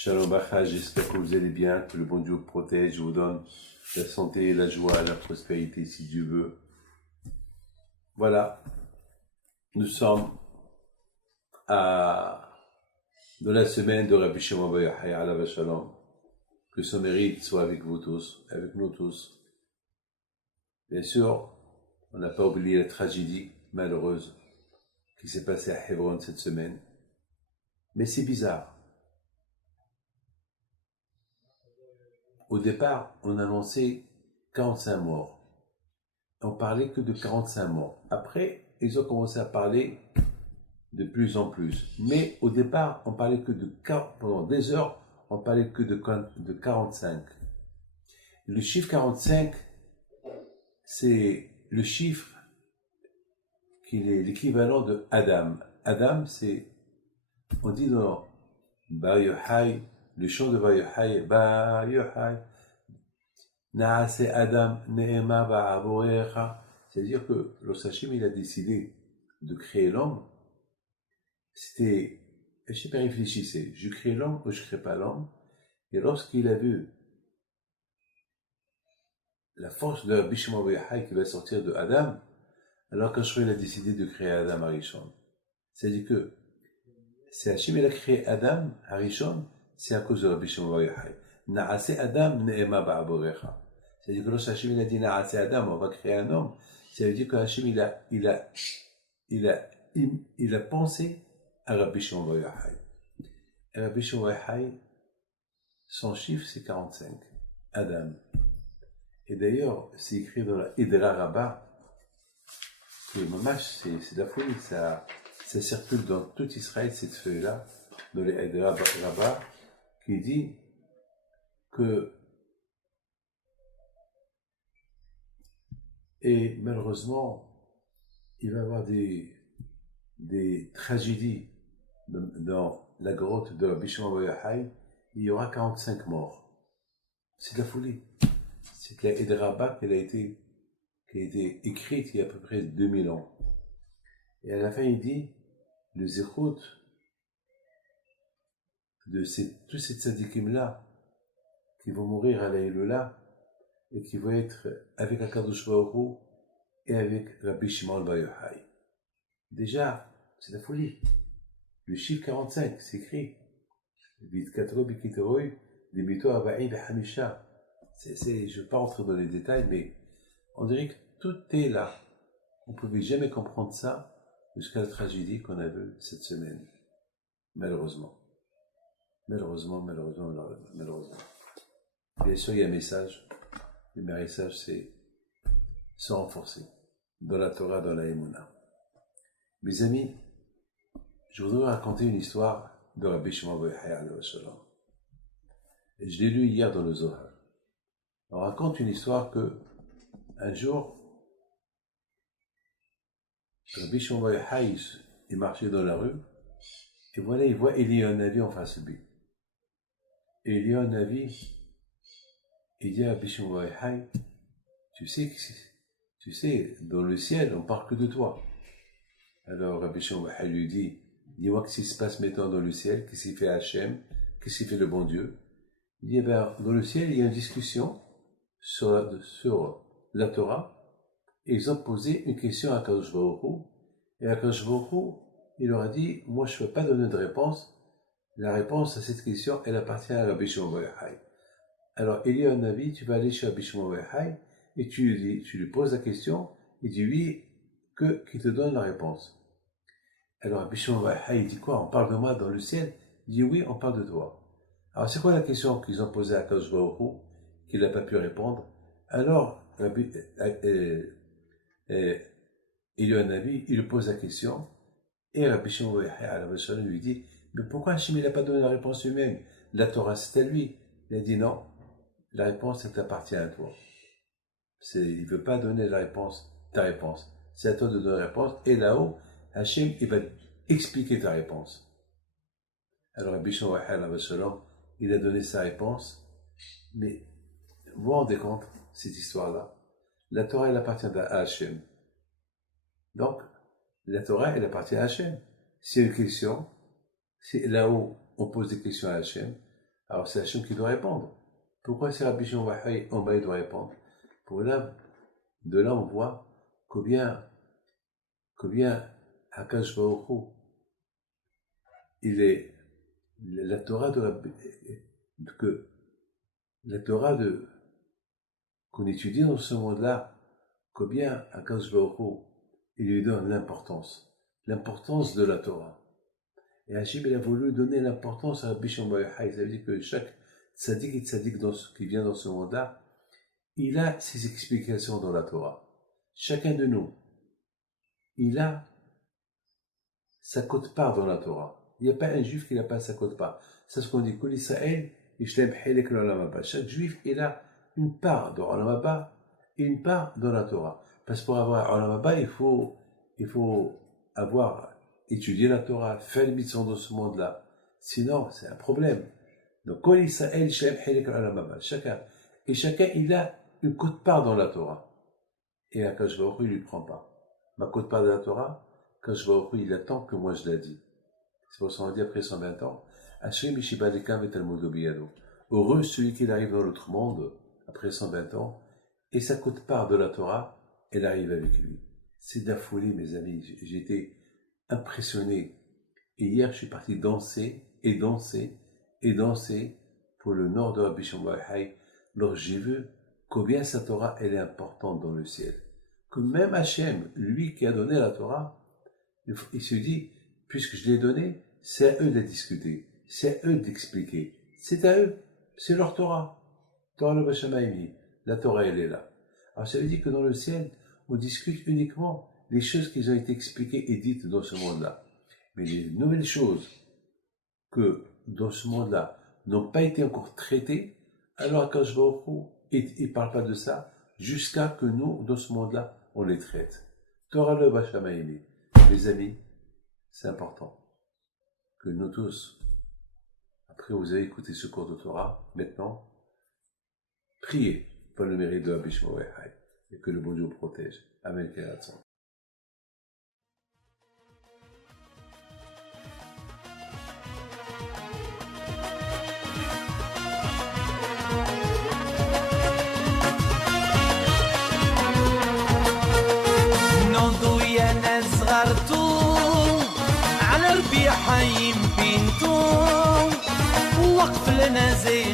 Shalom Bacha, j'espère que vous allez bien, que le bon Dieu vous protège, vous donne la santé, la joie, la prospérité si Dieu veut. Voilà, nous sommes dans la semaine de Rabbi Shimon Bar Yochai alav Shalom. Que son mérite soit avec vous tous, avec nous tous. Bien sûr, on n'a pas oublié la tragédie malheureuse qui s'est passée à Hebron cette semaine. Mais c'est bizarre. Au départ, on annonçait 45 morts. On parlait que de 45 morts. Après, ils ont commencé à parler de plus en plus. Mais au départ, on parlait que pendant des heures, on parlait que de 45. Le chiffre 45, c'est le chiffre qui est l'équivalent de Adam. Adam, on dit dans Bar Yochai, le chant de Bar Yochai, Bar Yochai, Naase Adam Ne'ema Ba'aborecha. C'est-à-dire que lorsqu'Hachem il a décidé de créer l'homme, Hachem réfléchissait, je crée l'homme ou je crée pas l'homme. Et lorsqu'il a vu la force de Rabbi Shimon Bar Yochai qui va sortir de Adam, alors qu'Hachem il a décidé de créer Adam Harishon. C'est-à-dire que si Hachem il a créé Adam Harishon, c'est à cause de Rabbi Shimon Bar Yochai. Naase Adam Ne'ema Ba'aborecha. C'est-à-dire que lorsque Hachem il a dit Naase Adam, on va créer un homme, ça veut dire que Hachem il a pensé à Rabbi Shimon Bar Yochai. Et Rabbi Shimon Bar Yochai, son chiffre c'est 45, Adam. Et d'ailleurs, c'est écrit dans la Hidra Rabbah, que Mamash, c'est de la folie, ça circule dans tout Israël, cette feuille-là, dans les Hidra Rabbah, qui dit que, et malheureusement, il va y avoir des tragédies dans la grotte de Rabbi Shimon Bar Yochai, il y aura 45 morts. C'est de la folie. C'est la Hidra Rabbah qui a été écrite il y a à peu près 2000 ans. Et à la fin, il dit, le zéchout de tous ces tzadikim-là, qui vont mourir à la Hilula, et qui vont être avec Akadosh Baruch Hu et avec Rabbi Shimon Bar Yochai. Déjà, c'est la folie. Le chiffre 45, c'est écrit. Je ne vais pas rentrer dans les détails, mais on dirait que tout est là. On ne pouvait jamais comprendre ça jusqu'à la tragédie qu'on a vue cette semaine. Malheureusement. Malheureusement. Bien sûr, il y a un message. Le message, c'est se renforcer dans la Torah, dans la Emouna. Mes amis, je voudrais raconter une histoire de Rabbi Shimon Bar Yochai alav Shalom. Et je l'ai lu hier dans le Zohar. On raconte une histoire que, un jour, Rabbi Shimon Bar Yochai, il marchait dans la rue, et voilà, il voit Eliyahu Hanavi en face de lui. Et Eliyahu Hanavi, il dit à Rabbi Shimon Bar Yochai, tu sais, dans le ciel, on parle que de toi. Alors Rabbi Shimon Bar Yochai lui dit, dis-moi qu'est-ce qui se passe maintenant dans le ciel, qu'est-ce qu'il fait Hachem, qu'est-ce qu'il fait le bon Dieu. Il dit, dans le ciel, il y a une discussion sur la Torah, et ils ont posé une question à Akadosh Baruch Hu, et Akadosh Baruch Hu, il leur a dit, moi je ne peux pas donner de réponse, la réponse à cette question, elle appartient à Rabbi Shimon Bar Yochai. Alors, Eliyahu Hanavi, tu vas aller chez Rabbi Shimon Bar Yochai, et tu lui poses la question, et dis-lui qu'il te donne la réponse. Alors, Rabbi Shimon Bar Yochai, il dit quoi? On parle de moi dans le ciel? Il dit oui, on parle de toi. Alors, c'est quoi la question qu'ils ont posée à Akadosh Baruch Hu, qu'il n'a pas pu répondre? Alors, Eliyahu Hanavi, il lui pose la question, et Rabbi Shimon Bar Yochai alav Shalom lui dit, mais pourquoi Hachem n'a pas donné la réponse lui-même? La Torah, c'est à lui. Il a dit non, la réponse, elle t'appartient à toi. Il ne veut pas donner ta réponse. C'est à toi de donner la réponse, et là-haut, Hachem, il va expliquer ta réponse. Alors Rabbi Shimon Bar Yochai alav Shalom, il a donné sa réponse, mais vous vous rendez compte, cette histoire-là? La Torah, elle appartient à Hachem. Donc, la Torah, elle appartient à Hachem. S'il y a une question, c'est là où on pose des questions à Hachem. Alors c'est Hachem qui doit répondre. Pourquoi c'est Rabbi Shimon Bar Yochai doit répondre? De là on voit combien Hakadosh Baruch Hu, il est la Torah qu'on étudie dans ce monde-là, combien Hakadosh Baruch Hu, il lui donne l'importance de la Torah. Et Hachem, il a voulu donner l'importance à Rabbi Shimon Bar Yochai. Ça veut dire que chaque tzaddik et tzaddik qui vient dans ce monde-là, il a ses explications dans la Torah. Chacun de nous, il a sa quote-part dans la Torah. Il n'y a pas un juif qui n'a pas sa quote-part. C'est ce qu'on dit, Kol Israël, Yishlem Chelek l'Olam Haba. Chaque juif, il a une part dans l'Olam Haba et une part dans la Torah. Parce que pour avoir l'Olam Haba, il faut avoir étudié la Torah, faire les mitzvot dans ce monde-là. Sinon, c'est un problème. Donc, Kol Israël, Yishlem Chelek l'Olam Haba. Chacun, il a une quote-part dans la Torah. Et Hakadosh Baruch Hu, il ne lui prend pas. Ma quote-part de la Torah, Hakadosh Baruch Hu, il attend que moi je la dise. C'est pour ça qu'on dit après 120 ans, Hashem Yeshiba Dekam et Talmud Biyado. Heureux celui qui arrive dans l'autre monde, après 120 ans, et sa quote-part de la Torah, elle arrive avec lui. C'est de la folie, mes amis. J'ai été impressionné. Et hier, je suis parti danser pour le nord de Rabbi Shimon Bar Yochai, lorsque j'ai vu combien sa Torah, elle est importante dans le ciel. Que même Hachem, lui qui a donné la Torah, il se dit, puisque je l'ai donnée, c'est à eux de discuter, c'est à eux d'expliquer, c'est à eux, c'est leur Torah. Torah le Bashamayim, la Torah, elle est là. Alors ça veut dire que dans le ciel, on discute uniquement les choses qui ont été expliquées et dites dans ce monde-là. Mais les nouvelles choses que dans ce monde-là n'ont pas été encore traitées, alors Hakadosh Baruch Hu, il ne parle pas de ça jusqu'à que nous, dans ce monde-là, on les traite. Torah le Bashamayim. Les amis, c'est important que nous tous, après vous avez écouté ce cours de Torah, maintenant, priez pour le mérite de Rabbi Shimon Bar Yochai et que le bon Dieu vous protège. Amen. على ربيع حيم بنتو وقف لنا زي